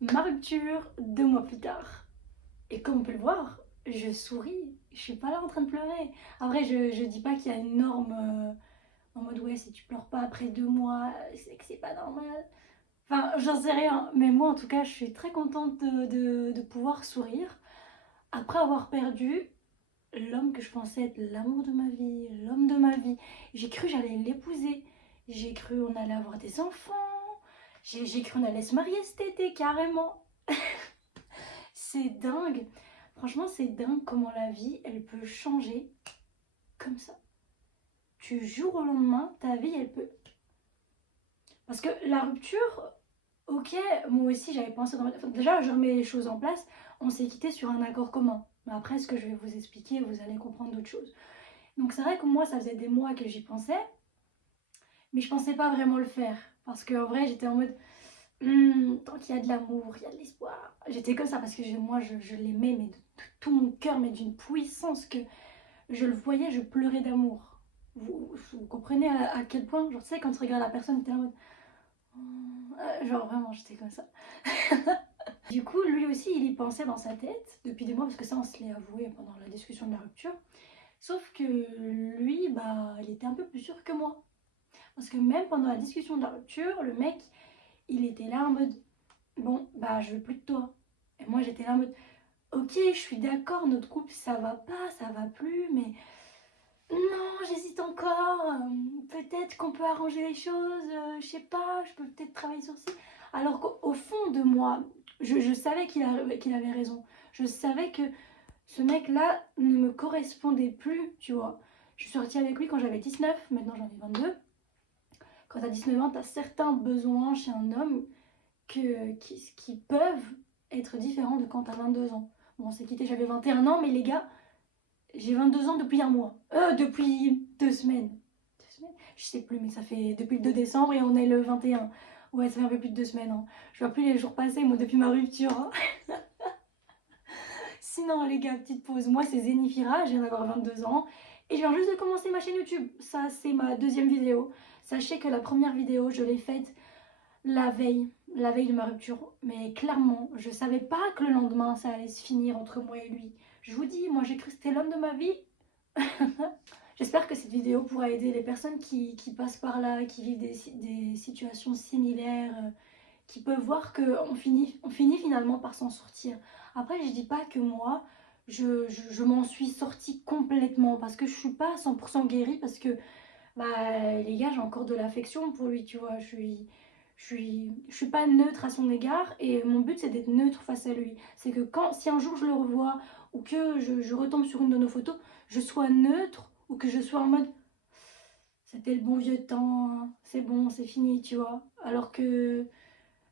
Ma rupture 2 mois plus tard. Et comme on peut le voir, je souris. Je suis pas là en train de pleurer. Après, je dis pas qu'il y a une norme en mode ouais, si tu pleures pas après 2 mois, c'est que c'est pas normal. Enfin, j'en sais rien. Mais moi, en tout cas, je suis très contente de pouvoir sourire. Après avoir perdu l'homme que je pensais être l'amour de ma vie, l'homme de ma vie. J'ai cru que j'allais l'épouser. J'ai cru on allait avoir des enfants. J'ai cru on allait se marier cet été, carrément. C'est dingue. Franchement, c'est dingue comment la vie, elle peut changer comme ça. Du jour au lendemain, ta vie, elle peut... Parce que la rupture, ok, moi aussi, j'avais pensé... Enfin, déjà, je remets les choses en place. On s'est quitté sur un accord commun. Mais après, ce que je vais vous expliquer, vous allez comprendre d'autres choses. Donc c'est vrai que moi, ça faisait des mois que j'y pensais. Mais je pensais pas vraiment le faire. Parce qu'en vrai, j'étais en mode... tant qu'il y a de l'amour, il y a de l'espoir. J'étais comme ça parce que moi, je l'aimais, mais de tout mon cœur, mais d'une puissance que je le voyais, je pleurais d'amour. Vous comprenez à quel point, genre, tu sais, quand tu regardes la personne, t'es en mode. Genre, vraiment, j'étais comme ça. Du coup, lui aussi, il y pensait dans sa tête depuis des mois, parce que ça, on se l'est avoué pendant la discussion de la rupture. Sauf que lui, bah, il était un peu plus sûr que moi. Parce que même pendant la discussion de la rupture, le mec, il était là en mode bon, bah, je veux plus de toi. Et moi, j'étais là en mode ok, je suis d'accord, notre couple, ça va pas, ça va plus, mais non, j'hésite encore. Peut-être qu'on peut arranger les choses. Je sais pas, je peux peut-être travailler sur ci. Alors qu'au fond de moi, je savais qu'il avait raison. Je savais que ce mec-là ne me correspondait plus, tu vois. Je suis sortie avec lui quand j'avais 19, maintenant j'en ai 22. Quand t'as 19 ans, t'as certains besoins chez un homme qui peuvent être différents de quand t'as 22 ans. Bon, on s'est quitté, j'avais 21 ans, mais les gars, j'ai 22 ans depuis un mois. Depuis 2 semaines. 2 semaines. Je sais plus, mais ça fait depuis le 2 décembre et on est le 21. Ouais, ça fait un peu plus de 2 semaines. Hein. Je vois plus les jours passer, moi, depuis ma rupture. Hein. Sinon, les gars, petite pause. Moi, c'est Zenifira, je viens d'avoir 22 ans. Et je viens juste de commencer ma chaîne YouTube. Ça, c'est ma deuxième vidéo. Sachez que la première vidéo, je l'ai faite la veille de ma rupture. Mais clairement, je savais pas que le lendemain, ça allait se finir entre moi et lui. Je vous dis, moi, j'ai cru que c'était l'homme de ma vie. J'espère que cette vidéo pourra aider les personnes qui passent par là, qui vivent des situations similaires, qui peuvent voir qu'on finit finalement par s'en sortir. Après, je dis pas que moi, je m'en suis sortie complètement parce que je suis pas 100% guérie parce que, bah, les gars, j'ai encore de l'affection pour lui, tu vois. Je suis pas neutre à son égard et mon but c'est d'être neutre face à lui. C'est que si un jour je le revois ou que je retombe sur une de nos photos, je sois neutre ou que je sois en mode c'était le bon vieux temps, c'est bon, c'est fini, tu vois. Alors que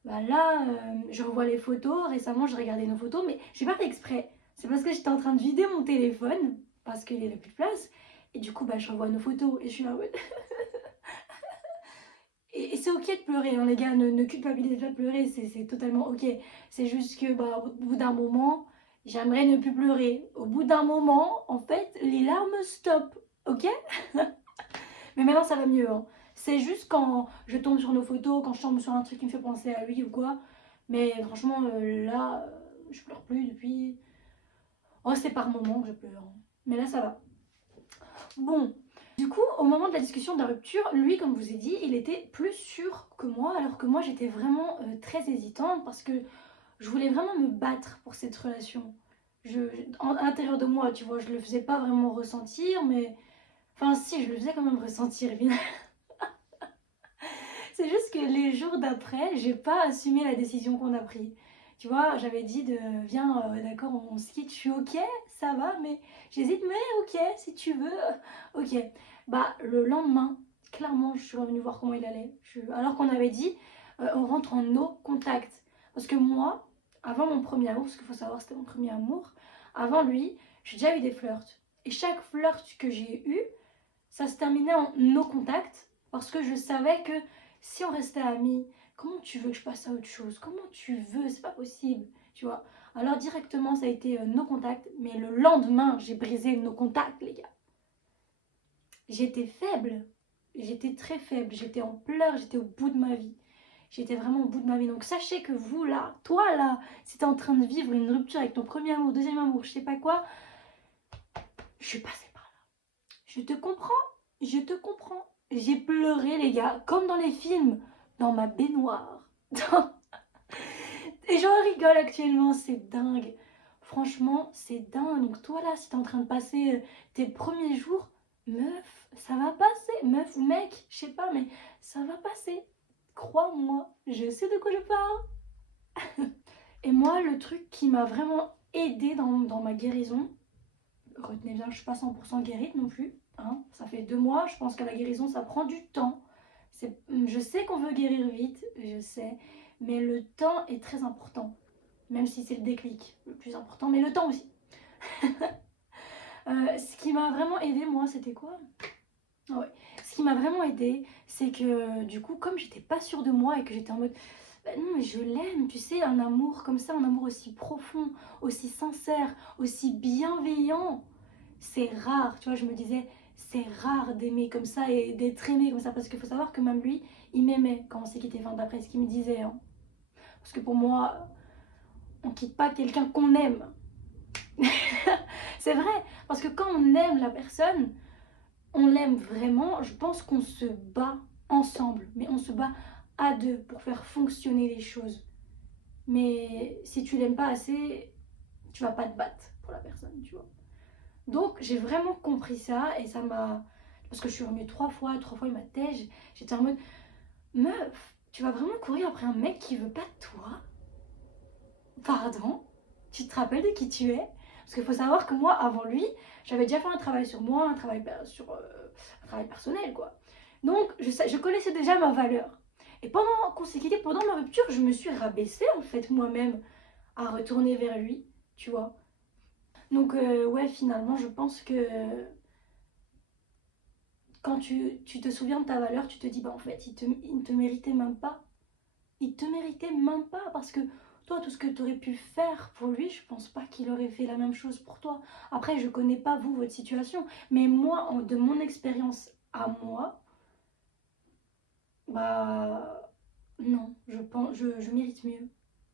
bah là, je revois les photos. Récemment, je regardais nos photos, mais j'ai pas fait exprès. C'est parce que j'étais en train de vider mon téléphone parce qu'il n'y avait plus de place. Et du coup, bah, je revois nos photos et je suis là, ouais. Et c'est ok de pleurer, hein, les gars, ne culpabilisez pas de pleurer, c'est totalement ok. C'est juste que, bah, au bout d'un moment, j'aimerais ne plus pleurer. Au bout d'un moment, en fait, les larmes stoppent, ok. Mais maintenant, ça va mieux. Hein. C'est juste quand je tombe sur nos photos, quand je tombe sur un truc qui me fait penser à lui ou quoi. Mais franchement, là, je pleure plus depuis. Oh, c'est par moments que je pleure. Hein. Mais là, ça va. Bon. Du coup, au moment de la discussion de la rupture, lui, comme je vous ai dit, il était plus sûr que moi, alors que moi, j'étais vraiment très hésitante parce que je voulais vraiment me battre pour cette relation. À l'intérieur de moi, tu vois, je le faisais pas vraiment ressentir, mais. Enfin, si, je le faisais quand même ressentir, évidemment. C'est juste que les jours d'après, j'ai pas assumé la décision qu'on a prise. Tu vois, j'avais dit de viens, d'accord, on se quitte, je suis ok, ça va, mais j'hésite, mais ok, si tu veux, ok. Bah, le lendemain, clairement, je suis revenue voir comment il allait. Alors qu'on avait dit, on rentre en no contact. Parce que moi, avant mon premier amour, parce qu'il faut savoir, c'était mon premier amour, avant lui, j'ai déjà eu des flirts. Et chaque flirt que j'ai eu, ça se terminait en no contact, parce que je savais que si on restait amis, comment tu veux que je passe à autre chose? Comment tu veux? C'est pas possible, tu vois. Alors directement, ça a été no contact, mais le lendemain, j'ai brisé nos contacts, les gars. J'étais faible, j'étais très faible, j'étais en pleurs, j'étais au bout de ma vie. J'étais vraiment au bout de ma vie. Donc sachez que vous là, toi là, si t'es en train de vivre une rupture avec ton premier amour, deuxième amour, je sais pas quoi, je suis passée par là. Je te comprends, je te comprends. J'ai pleuré les gars, comme dans les films, dans ma baignoire. Et j'en rigole actuellement, c'est dingue. Franchement, c'est dingue. Donc toi là, si t'es en train de passer tes premiers jours, meuf, ça va passer. Meuf ou mec, je sais pas, mais ça va passer. Crois-moi, je sais de quoi je parle. Et moi, le truc qui m'a vraiment aidé dans ma guérison, retenez bien, je suis pas 100% guérie non plus. Hein, ça fait 2 mois, je pense que la guérison, ça prend du temps. Je sais qu'on veut guérir vite, je sais, mais le temps est très important. Même si c'est le déclic le plus important, mais le temps aussi. Ce qui m'a vraiment aidé, moi, c'était quoi? Ouais. Ce qui m'a vraiment aidé, c'est que du coup, comme j'étais pas sûre de moi et que j'étais en mode bah non, mais je l'aime, tu sais, un amour comme ça, un amour aussi profond, aussi sincère, aussi bienveillant, c'est rare, tu vois. Je me disais, c'est rare d'aimer comme ça et d'être aimé comme ça, parce qu'il faut savoir que même lui, il m'aimait quand on s'est quitté, enfin, d'après ce qu'il me disait. Hein. Parce que pour moi, on quitte pas quelqu'un qu'on aime. C'est vrai, parce que quand on aime la personne, on l'aime vraiment, je pense qu'on se bat ensemble, mais on se bat à deux pour faire fonctionner les choses. Mais si tu l'aimes pas assez, tu vas pas te battre pour la personne, tu vois. Donc j'ai vraiment compris ça et ça m'a... Parce que je suis revenue 3 fois il m'a tège. J'étais en mode, meuf, tu vas vraiment courir après un mec qui veut pas de toi? Pardon? Tu te rappelles de qui tu es? Parce qu'il faut savoir que moi, avant lui, j'avais déjà fait un travail sur moi, un travail personnel, quoi. Donc, je connaissais déjà ma valeur. Et pendant qu'on s'est quitté, pendant ma rupture, je me suis rabaissée, en fait, moi-même, à retourner vers lui, tu vois. Donc, ouais, finalement, je pense que quand tu te souviens de ta valeur, tu te dis, bah, en fait, il ne te méritait même pas. Il te méritait même pas parce que toi, tout ce que tu aurais pu faire pour lui, je pense pas qu'il aurait fait la même chose pour toi. Après, je connais pas vous, votre situation, mais moi, de mon expérience à moi, bah non, je pense, je mérite mieux.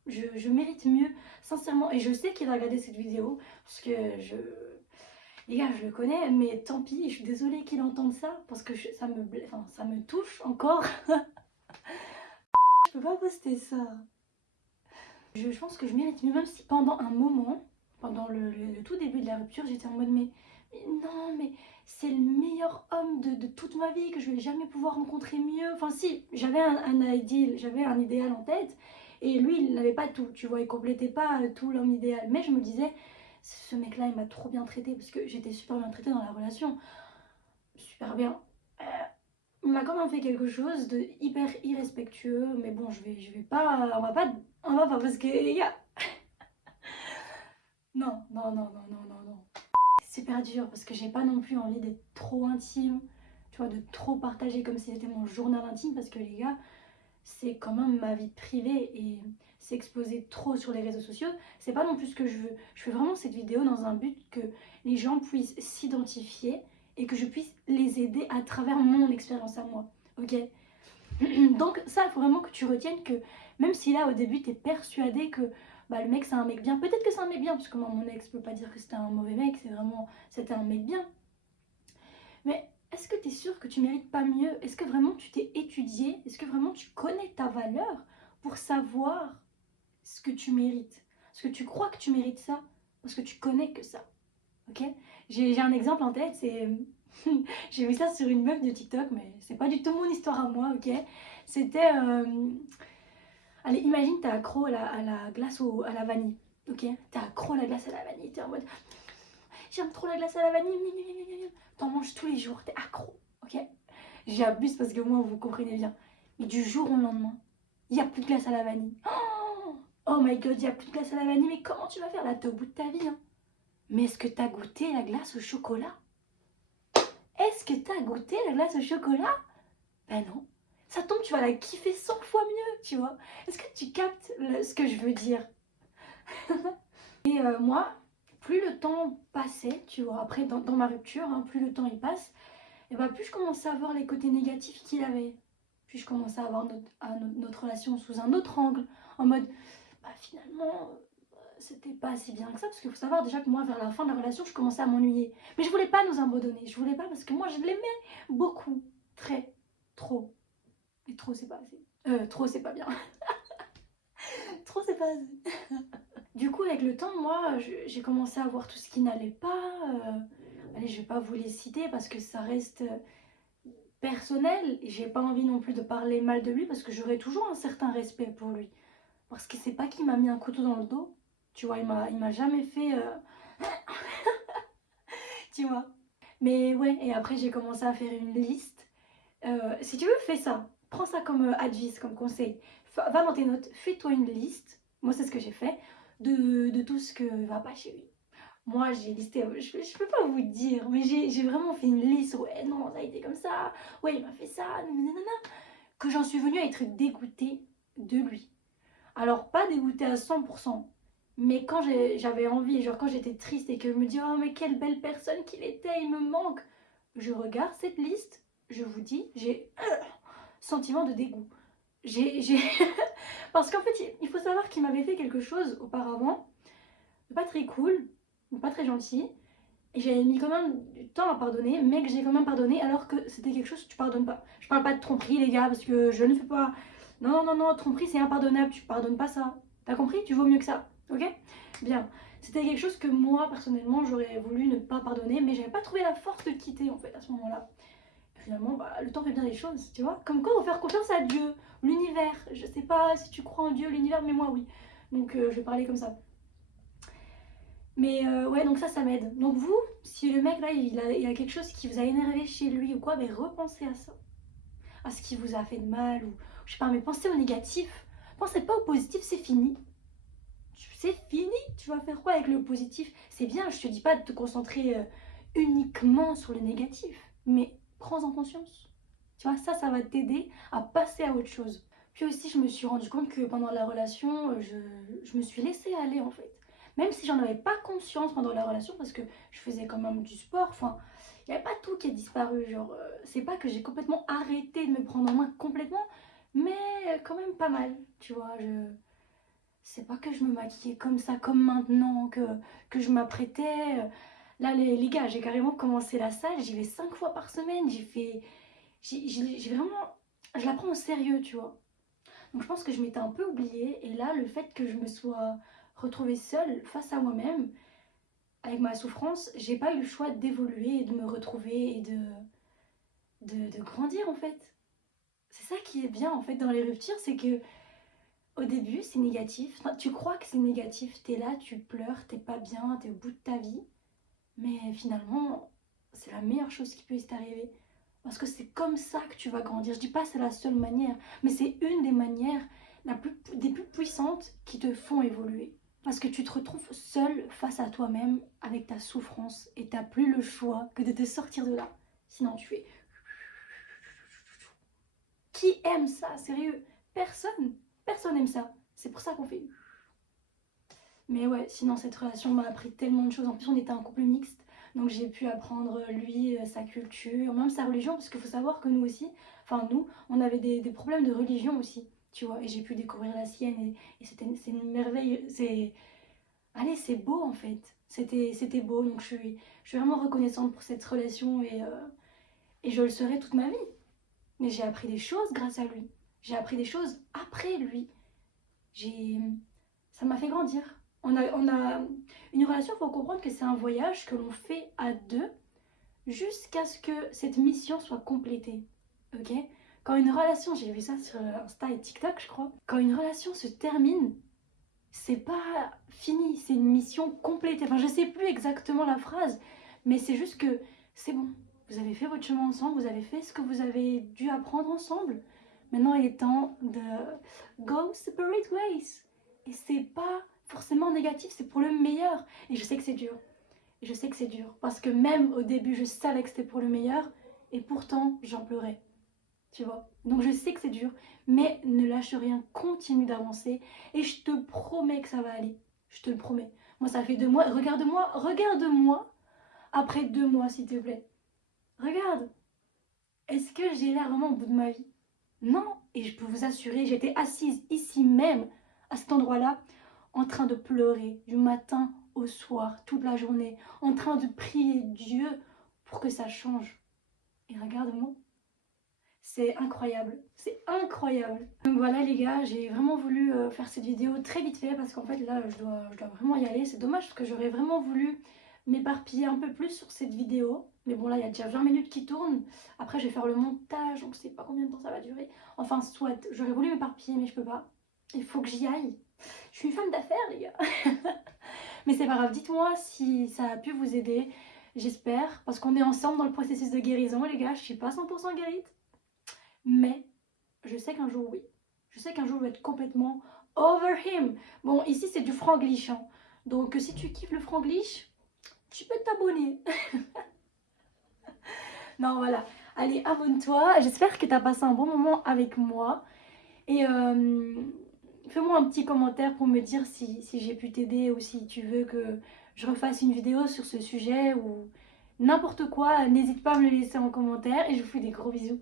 Je mérite mieux, sincèrement. Et je sais qu'il a regardé cette vidéo parce que les gars, je le connais, mais tant pis, je suis désolée qu'il entende ça parce que enfin, ça me touche encore. Je peux pas poster ça. Je pense que je mérite mieux, même si pendant un moment, pendant le tout début de la rupture, j'étais en mode mais non, mais c'est le meilleur homme de toute ma vie, que je vais jamais pouvoir rencontrer mieux. Enfin si, j'avais j'avais un idéal en tête, et lui, il n'avait pas tout, tu vois, il complétait pas tout l'homme idéal. Mais je me disais, ce mec-là, il m'a trop bien traité, parce que j'étais super bien traitée dans la relation, super bien. Euh, il m'a quand même fait quelque chose de hyper irrespectueux, mais bon, je vais pas, on va pas, parce que les gars, non, non, non, non, non, non, non. C'est super dur parce que j'ai pas non plus envie d'être trop intime, tu vois, de trop partager comme si c'était mon journal intime, parce que les gars, c'est quand même ma vie privée et s'exposer trop sur les réseaux sociaux, c'est pas non plus ce que je veux. Je fais vraiment cette vidéo dans un but que les gens puissent s'identifier et que je puisse les aider à travers mon expérience à moi, ok? Donc ça, il faut vraiment que tu retiennes que même si là au début tu es persuadé que bah, le mec c'est un mec bien, peut-être que c'est un mec bien, parce que moi mon ex peut pas dire que c'était un mauvais mec, c'était un mec bien. Mais est-ce que tu es sûr que tu mérites pas mieux? Est-ce que vraiment tu t'es étudié? Est-ce que vraiment tu connais ta valeur pour savoir ce que tu mérites? Est-ce que tu crois que tu mérites ça? Parce que tu connais que ça, ok? J'ai un exemple en tête, c'est... J'ai vu ça sur une meuf de TikTok, mais c'est pas du tout mon histoire à moi, ok? C'était... Allez, imagine, t'es accro à la glace à la vanille, ok? T'es accro à la glace à la vanille, t'es en mode j'aime trop la glace à la vanille, t'en manges tous les jours, t'es accro, ok? J'abuse parce que moi, vous comprenez bien. Mais du jour au lendemain, il n'y a plus de glace à la vanille. Oh my god, il n'y a plus de glace à la vanille, mais comment tu vas faire là? T'es au bout de ta vie, hein? Mais est-ce que t'as goûté la glace au chocolat? Est-ce que t'as goûté la glace au chocolat? Ben non. Ça tombe, tu vas la kiffer 100 fois mieux, tu vois. Est-ce que tu captes ce que je veux dire? Et moi, plus le temps passait, tu vois, après dans ma rupture, hein, plus le temps il passe, et bah plus je commençais à voir les côtés négatifs qu'il avait. Puis je commençais à voir notre relation sous un autre angle, en mode, bah finalement, c'était pas si bien que ça, parce qu'il faut savoir déjà que moi, vers la fin de la relation, je commençais à m'ennuyer. Mais je voulais pas nous abandonner, je voulais pas parce que moi, je l'aimais beaucoup, très, trop. Et trop, c'est pas assez. Trop, c'est pas bien. Trop, c'est pas assez. Du coup, avec le temps, moi, j'ai commencé à voir tout ce qui n'allait pas. Allez, je vais pas vous les citer parce que ça reste personnel. Et j'ai pas envie non plus de parler mal de lui parce que j'aurai toujours un certain respect pour lui. Parce que c'est pas qu'il m'a mis un couteau dans le dos. Tu vois, il m'a jamais fait... tu vois. Mais ouais, et après j'ai commencé à faire une liste. Si tu veux, fais ça. Prends ça comme advice, comme conseil. Va dans tes notes, fais-toi une liste. Moi, c'est ce que j'ai fait. De tout ce que va pas chez lui. Moi, j'ai listé, je peux pas vous dire, mais j'ai vraiment fait une liste. Ouais, non, ça a été comme ça. Ouais, il m'a fait ça. Nanana, que j'en suis venue à être dégoûtée de lui. Alors, pas dégoûtée à 100%, mais quand j'avais envie, genre quand j'étais triste et que je me dis, oh, mais quelle belle personne qu'il était, il me manque. Je regarde cette liste, je vous dis, j'ai sentiment de dégoût. J'ai... Parce qu'en fait, il faut savoir qu'il m'avait fait quelque chose auparavant, pas très cool, pas très gentil, et j'avais mis quand même du temps à pardonner, mais que j'ai quand même pardonné, alors que c'était quelque chose que tu pardonnes pas. Je parle pas de tromperie, les gars, parce que je ne fais pas... Non, non, non, non, tromperie, c'est impardonnable, tu pardonnes pas ça. T'as compris? Tu vaux mieux que ça, ok? Bien. C'était quelque chose que moi, personnellement, j'aurais voulu ne pas pardonner, mais j'avais pas trouvé la force de quitter, en fait, à ce moment-là. Finalement, bah, le temps fait bien les choses, tu vois? Comme quoi, il faut faire confiance à Dieu, l'univers. Je sais pas si tu crois en Dieu, l'univers, mais moi, oui. Donc, je vais parler comme ça. Mais ouais, donc ça m'aide. Donc vous, si le mec là, il a quelque chose qui vous a énervé chez lui ou quoi, mais repensez à ça. À ce qui vous a fait de mal ou je sais pas, mais pensez au négatif. Pensez pas au positif, c'est fini. C'est fini, tu vas faire quoi avec le positif? C'est bien, je te dis pas de te concentrer uniquement sur le négatif, mais prends-en conscience. Tu vois, ça va t'aider à passer à autre chose. Puis aussi, je me suis rendu compte que pendant la relation, je me suis laissée aller en fait. Même si j'en avais pas conscience pendant la relation, parce que je faisais quand même du sport, enfin, il n'y avait pas tout qui a disparu. Genre, c'est pas que j'ai complètement arrêté de me prendre en main complètement, mais quand même pas mal, tu vois. C'est pas que je me maquillais comme ça, comme maintenant, que je m'apprêtais. Là, les gars, j'ai carrément commencé la salle, j'y vais 5 fois par semaine, j'ai vraiment... Je la prends au sérieux, tu vois. Donc je pense que je m'étais un peu oubliée. Et là, le fait que je me sois retrouvée seule face à moi-même, avec ma souffrance, j'ai pas eu le choix d'évoluer et de me retrouver et de grandir en fait. C'est ça qui est bien en fait dans les ruptures, c'est que au début c'est négatif. Enfin, tu crois que c'est négatif, t'es là, tu pleures, t'es pas bien, t'es au bout de ta vie. Mais finalement, c'est la meilleure chose qui puisse t'arriver. Parce que c'est comme ça que tu vas grandir. Je dis pas c'est la seule manière, mais c'est une des manières des plus puissantes qui te font évoluer. Parce que tu te retrouves seul face à toi-même avec ta souffrance et t'as plus le choix que de te sortir de là. Sinon tu fais... Qui aime ça? Sérieux? Personne. Personne aime ça. C'est pour ça qu'on fait... Mais ouais, sinon cette relation m'a appris tellement de choses. En plus on était un couple mixte. Donc j'ai pu apprendre lui, sa culture, même sa religion, parce qu'il faut savoir que nous aussi, enfin nous, on avait des problèmes de religion aussi, tu vois, et j'ai pu découvrir la sienne, et c'est une merveille, allez, c'est beau en fait, c'était beau, donc je suis vraiment reconnaissante pour cette relation, et je le serai toute ma vie. Mais j'ai appris des choses grâce à lui, j'ai appris des choses après lui, j'ai... ça m'a fait grandir. On a une relation, il faut comprendre que c'est un voyage que l'on fait à deux jusqu'à ce que cette mission soit complétée. Ok? Quand une relation, j'ai vu ça sur Insta et TikTok, je crois, quand une relation se termine, c'est pas fini, c'est une mission complétée. Enfin, je sais plus exactement la phrase, mais c'est juste que c'est bon. Vous avez fait votre chemin ensemble, vous avez fait ce que vous avez dû apprendre ensemble. Maintenant, il est temps de go separate ways. Et c'est pas forcément négatif, c'est pour le meilleur. Et je sais que c'est dur. Et je sais que c'est dur. Parce que même au début, je savais que c'était pour le meilleur. Et pourtant, j'en pleurais. Tu vois. Donc je sais que c'est dur. Mais ne lâche rien, continue d'avancer. Et je te promets que ça va aller. Je te le promets. Moi, ça fait 2 mois. Regarde-moi, regarde-moi après 2 mois, s'il te plaît. Regarde. Est-ce que j'ai l'air vraiment au bout de ma vie? Non, et je peux vous assurer, j'étais assise ici même, à cet endroit-là, en train de pleurer du matin au soir, toute la journée, en train de prier Dieu pour que ça change. Et regarde-moi, c'est incroyable, c'est incroyable. Donc voilà les gars, j'ai vraiment voulu faire cette vidéo très vite fait parce qu'en fait là je dois vraiment y aller. C'est dommage parce que j'aurais vraiment voulu m'éparpiller un peu plus sur cette vidéo. Mais bon là il y a déjà 20 minutes qui tournent. Après je vais faire le montage donc je sais pas combien de temps ça va durer. Enfin soit, j'aurais voulu m'éparpiller mais je peux pas. Il faut que j'y aille. Je suis une femme d'affaires les gars. Mais c'est pas grave, dites-moi si ça a pu vous aider. J'espère parce qu'on est ensemble dans le processus de guérison les gars. Je suis pas 100% guérie. Mais je sais qu'un jour, oui. Je sais qu'un jour, je vais être complètement over him. Bon, ici, c'est du franglish. Hein. Donc, si tu kiffes le franglish, tu peux t'abonner. Non, voilà. Allez, abonne-toi. J'espère que tu as passé un bon moment avec moi. Et fais-moi un petit commentaire pour me dire si j'ai pu t'aider ou si tu veux que je refasse une vidéo sur ce sujet ou n'importe quoi. N'hésite pas à me le laisser en commentaire et je vous fais des gros bisous.